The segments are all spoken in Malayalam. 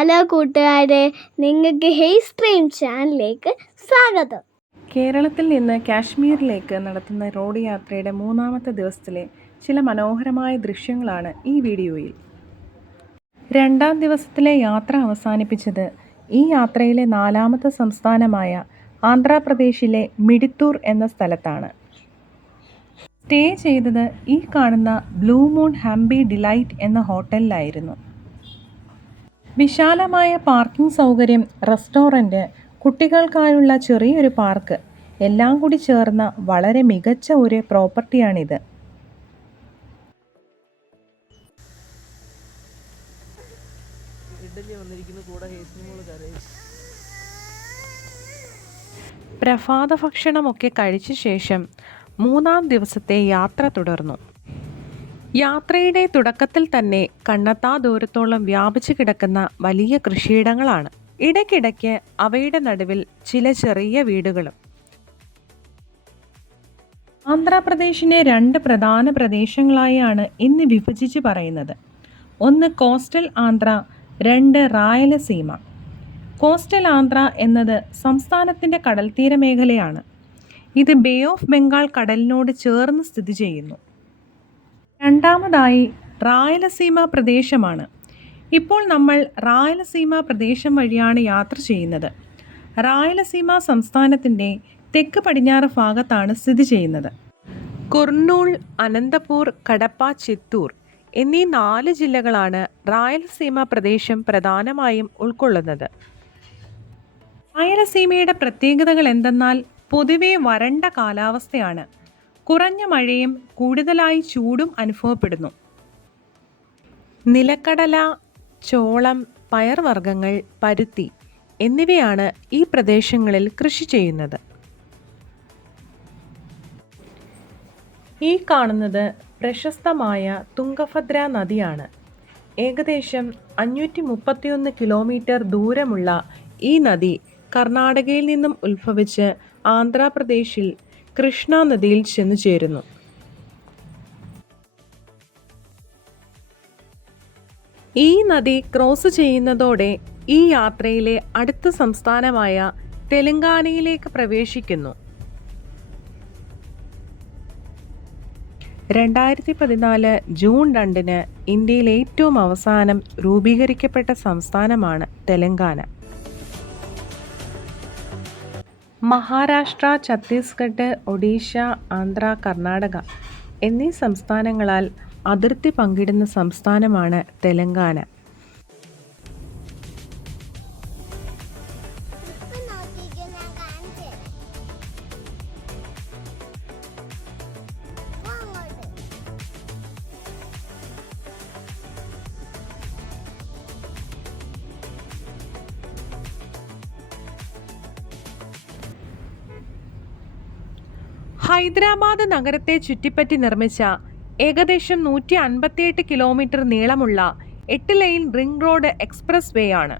ഹലോ കൂട്ടുകാരെ, നിങ്ങൾക്ക് ഹെയ് സ്ട്രീം ചാനലിലേക്ക് സ്വാഗതം. കേരളത്തിൽ നിന്ന് കാശ്മീരിലേക്ക് നടത്തുന്ന റോഡ് യാത്രയുടെ 3-ാമത്തെ ദിവസത്തിലെ ചില മനോഹരമായ ദൃശ്യങ്ങളാണ് ഈ വീഡിയോയിൽ. 2-ാം ദിവസത്തിലെ യാത്ര അവസാനിപ്പിച്ചത് ഈ യാത്രയിലെ 4-ാമത്തെ സംസ്ഥാനമായ ആന്ധ്രാപ്രദേശിലെ മിഡിത്തൂർ എന്ന സ്ഥലത്താണ്. സ്റ്റേ ചെയ്തത് ഈ കാണുന്ന ബ്ലൂ മൂൺ ഹംപി ഡിലൈറ്റ് എന്ന ഹോട്ടലിലായിരുന്നു. വിശാലമായ പാർക്കിംഗ് സൗകര്യം, റെസ്റ്റോറൻറ്റ്, കുട്ടികൾക്കായുള്ള ചെറിയൊരു പാർക്ക് എല്ലാം കൂടി ചേർന്ന വളരെ മികച്ച ഒരു പ്രോപ്പർട്ടിയാണിത്. പ്രഭാത ഭക്ഷണമൊക്കെ കഴിച്ച ശേഷം 3-ാം ദിവസത്തെ യാത്ര തുടർന്നു. യാത്രയുടെ തുടക്കത്തിൽ തന്നെ കണ്ണെത്താ ദൂരത്തോളം വ്യാപിച്ചു കിടക്കുന്ന വലിയ കൃഷിയിടങ്ങളാണ്. ഇടയ്ക്കിടയ്ക്ക് അവയുടെ നടുവിൽ ചില ചെറിയ വീടുകളും. ആന്ധ്രാപ്രദേശിനെ 2 പ്രധാന പ്രദേശങ്ങളായാണ് ഇന്ന് വിഭജിച്ച് പറയുന്നത്. ഒന്ന് കോസ്റ്റൽ ആന്ധ്ര, 2 റായലസീമ. കോസ്റ്റൽ ആന്ധ്ര എന്നത് സംസ്ഥാനത്തിൻ്റെ കടൽത്തീര മേഖലയാണ്. ഇത് ബേ ഓഫ് ബംഗാൾ കടലിനോട് ചേർന്ന് സ്ഥിതി ചെയ്യുന്നു. രണ്ടാമതായി റായലസീമ പ്രദേശമാണ്. ഇപ്പോൾ നമ്മൾ റായലസീമ പ്രദേശം വഴിയാണ് യാത്ര ചെയ്യുന്നത്. റായലസീമ സംസ്ഥാനത്തിൻ്റെ തെക്ക് പടിഞ്ഞാറ് ഭാഗത്താണ് സ്ഥിതി ചെയ്യുന്നത്. കുർണൂൾ, അനന്തപൂർ, കടപ്പ, ചിത്തൂർ എന്നീ 4 ജില്ലകളാണ് റായലസീമ പ്രദേശം പ്രധാനമായും ഉൾക്കൊള്ളുന്നത്. റായലസീമയുടെ പ്രത്യേകതകൾ എന്തെന്നാൽ പൊതുവെ വരണ്ട കാലാവസ്ഥയാണ്. കുറഞ്ഞ മഴയും കൂടുതലായി ചൂടും അനുഭവപ്പെടുന്നു. നിലക്കടല, ചോളം, പയർവർഗ്ഗങ്ങൾ, പരുത്തി എന്നിവയാണ് ഈ പ്രദേശങ്ങളിൽ കൃഷി ചെയ്യുന്നത്. ഈ കാണുന്നത് പ്രശസ്തമായ തുംഗഭദ്ര നദിയാണ്. ഏകദേശം 531 കിലോമീറ്റർ ദൂരമുള്ള ഈ നദി കർണാടകയിൽ നിന്നും ഉത്ഭവിച്ച് ആന്ധ്രാപ്രദേശിൽ കൃഷ്ണ നദിയിൽ ചെന്നു ചേരുന്നു. ഈ നദി ക്രോസ് ചെയ്യുന്നതോടെ ഈ യാത്രയിലെ അടുത്ത സംസ്ഥാനമായ തെലങ്കാനയിലേക്ക് പ്രവേശിക്കുന്നു. 2014 ജൂൺ 2-ന് ഇന്ത്യയിൽ ഏറ്റവും അവസാനം രൂപീകരിക്കപ്പെട്ട സംസ്ഥാനമാണ് തെലങ്കാന. മഹാരാഷ്ട്ര, ഛത്തീസ്ഗഡ്, ഒഡീഷ, ആന്ധ്ര, കർണാടക എന്നീ സംസ്ഥാനങ്ങളാൽ അതിർത്തി പങ്കിടുന്ന സംസ്ഥാനമാണ് തെലങ്കാന. ഹൈദരാബാദ് നഗരത്തെ ചുറ്റിപ്പറ്റി നിർമ്മിച്ച ഏകദേശം 158 കിലോമീറ്റർ നീളമുള്ള 8 ലൈൻ റിംഗ് റോഡ് എക്സ്പ്രസ് വേ ആണ്.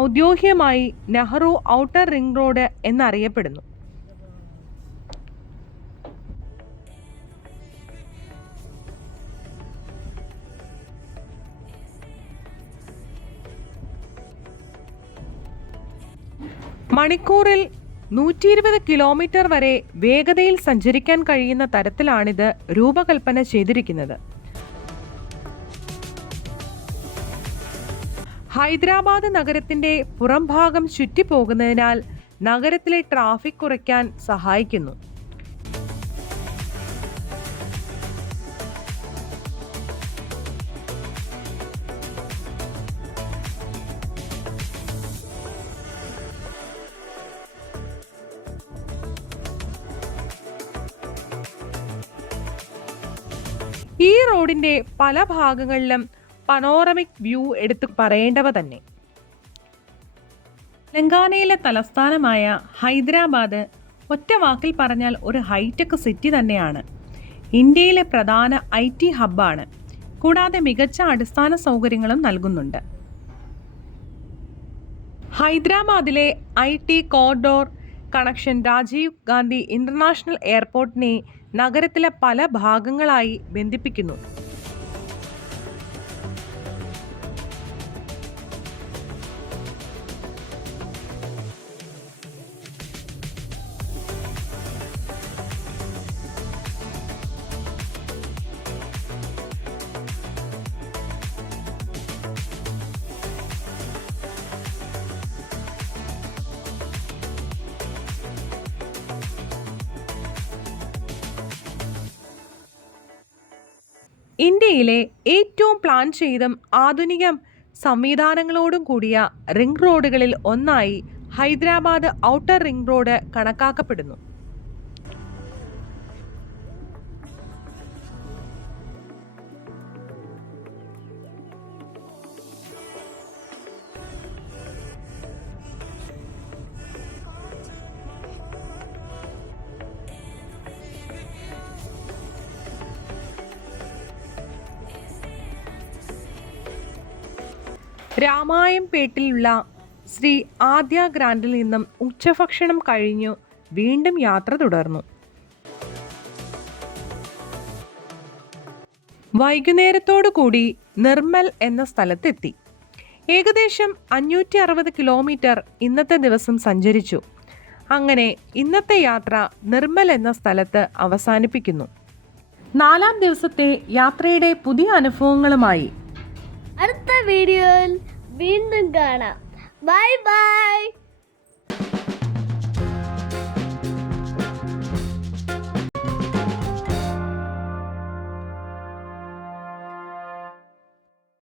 ഔദ്യോഗികമായി നെഹ്റു ഔട്ടർ റിംഗ് റോഡ് എന്നറിയപ്പെടുന്നു. മണിക്കൂറിൽ 120 കിലോമീറ്റർ വരെ വേഗതയിൽ സഞ്ചരിക്കാൻ കഴിയുന്ന തരത്തിലാണിത് രൂപകൽപ്പന ചെയ്തിരിക്കുന്നത്. ഹൈദരാബാദ് നഗരത്തിന്റെ പുറംഭാഗം ചുറ്റിപ്പോകുന്നതിനാൽ നഗരത്തിലെ ട്രാഫിക് കുറയ്ക്കാൻ സഹായിക്കുന്നു. ഈ റോഡിന്റെ പല ഭാഗങ്ങളിലും പനോറമിക് വ്യൂ എടുത്തു പറയേണ്ടവ തന്നെ. തെലങ്കാനയിലെ തലസ്ഥാനമായ ഹൈദരാബാദ് ഒറ്റ വാക്കിൽ പറഞ്ഞാൽ ഒരു ഹൈടെക് സിറ്റി തന്നെയാണ്. ഇന്ത്യയിലെ പ്രധാന IT ഹബ്ബാണ്. കൂടാതെ മികച്ച അടിസ്ഥാന സൗകര്യങ്ങളും നൽകുന്നുണ്ട്. ഹൈദരാബാദിലെ IT corridor connection Rajiv Gandhi International എയർപോർട്ടിനെ നഗരത്തിലെ പല ഭാഗങ്ങളായി ബന്ധിപ്പിക്കുന്നു. ഇന്ത്യയിലെ ഏറ്റവും പ്ലാൻ ചെയ്തും ആധുനിക സംവിധാനങ്ങളോടും കൂടിയ റിംഗ് റോഡുകളിൽ ഒന്നായി ഹൈദരാബാദ് ഔട്ടർ റിംഗ് റോഡ് കണക്കാക്കപ്പെടുന്നു. രാമായംപേട്ടിലുള്ള ശ്രീ ആദ്യ ഗ്രാൻഡിൽ നിന്നും ഉച്ചഭക്ഷണം കഴിഞ്ഞു വീണ്ടും യാത്ര തുടർന്നു. വൈകുന്നേരത്തോടു കൂടി നിർമ്മൽ എന്ന സ്ഥലത്തെത്തി. ഏകദേശം 560 കിലോമീറ്റർ ഇന്നത്തെ ദിവസം സഞ്ചരിച്ചു. അങ്ങനെ ഇന്നത്തെ യാത്ര നിർമ്മൽ എന്ന സ്ഥലത്ത് അവസാനിപ്പിക്കുന്നു. 4-ാം ദിവസത്തെ യാത്രയുടെ പുതിയ അനുഭവങ്ങളുമായി അടുത്ത വീഡിയോയിൽ വീണ്ടും കാണാം. Bye bye.